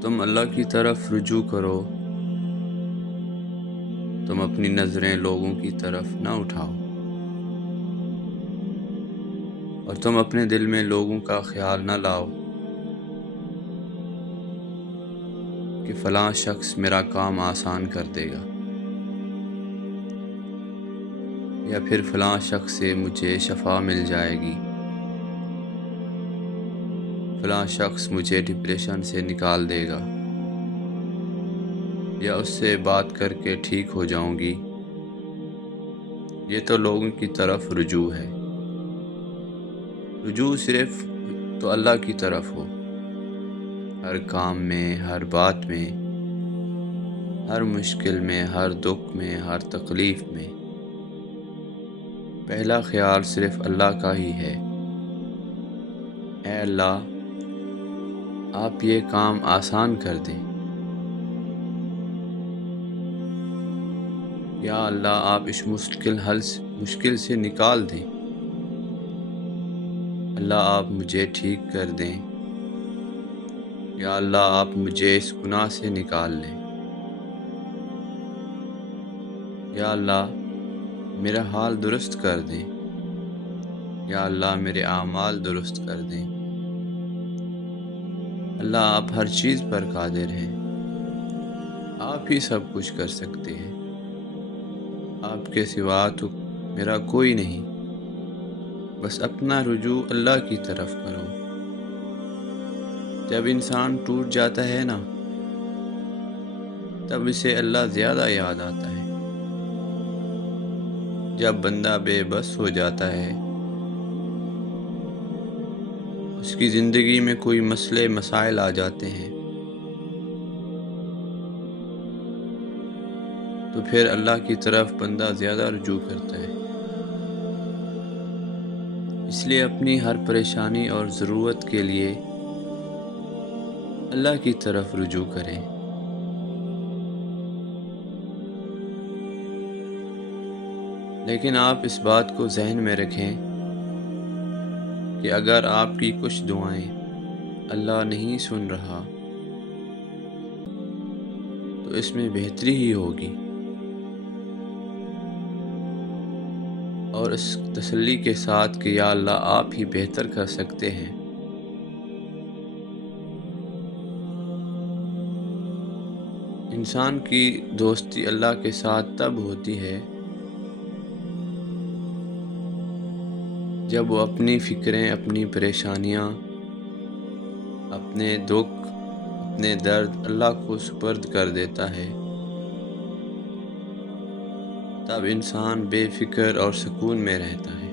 تم اللہ کی طرف رجوع کرو، تم اپنی نظریں لوگوں کی طرف نہ اٹھاؤ، اور تم اپنے دل میں لوگوں کا خیال نہ لاؤ کہ فلاں شخص میرا کام آسان کر دے گا، یا پھر فلاں شخص سے مجھے شفا مل جائے گی، فلاں شخص مجھے ڈپریشن سے نکال دے گا، یا اس سے بات کر کے ٹھیک ہو جاؤں گی۔ یہ تو لوگوں کی طرف رجوع ہے۔ رجوع صرف تو اللہ کی طرف ہو، ہر کام میں، ہر بات میں، ہر مشکل میں، ہر دکھ میں، ہر تکلیف میں پہلا خیال صرف اللہ کا ہی ہے۔ اے اللہ، آپ یہ کام آسان کر دیں۔ یا اللہ، آپ اس مشکل سے نکال دیں۔ اللہ، آپ مجھے ٹھیک کر دیں۔ یا اللہ، آپ مجھے اس گناہ سے نکال لیں۔ یا اللہ، میرا حال درست کر دیں۔ یا اللہ، میرے اعمال درست کر دیں۔ اللہ، آپ ہر چیز پر قادر ہیں، آپ ہی سب کچھ کر سکتے ہیں، آپ کے سوا تو میرا کوئی نہیں۔ بس اپنا رجوع اللہ کی طرف کرو۔ جب انسان ٹوٹ جاتا ہے نا، تب اسے اللہ زیادہ یاد آتا ہے۔ جب بندہ بے بس ہو جاتا ہے، اس کی زندگی میں کوئی مسائل آ جاتے ہیں، تو پھر اللہ کی طرف بندہ زیادہ رجوع کرتا ہے۔ اس لیے اپنی ہر پریشانی اور ضرورت کے لیے اللہ کی طرف رجوع کریں۔ لیکن آپ اس بات کو ذہن میں رکھیں کہ اگر آپ کی کچھ دعائیں اللہ نہیں سن رہا، تو اس میں بہتری ہی ہوگی، اور اس تسلی کے ساتھ کہ یا اللہ، آپ ہی بہتر کر سکتے ہیں۔ انسان کی دوستی اللہ کے ساتھ تب ہوتی ہے جب وہ اپنی فکریں، اپنی پریشانیاں، اپنے دکھ، اپنے درد اللہ کو سپرد کر دیتا ہے۔ تب انسان بے فکر اور سکون میں رہتا ہے۔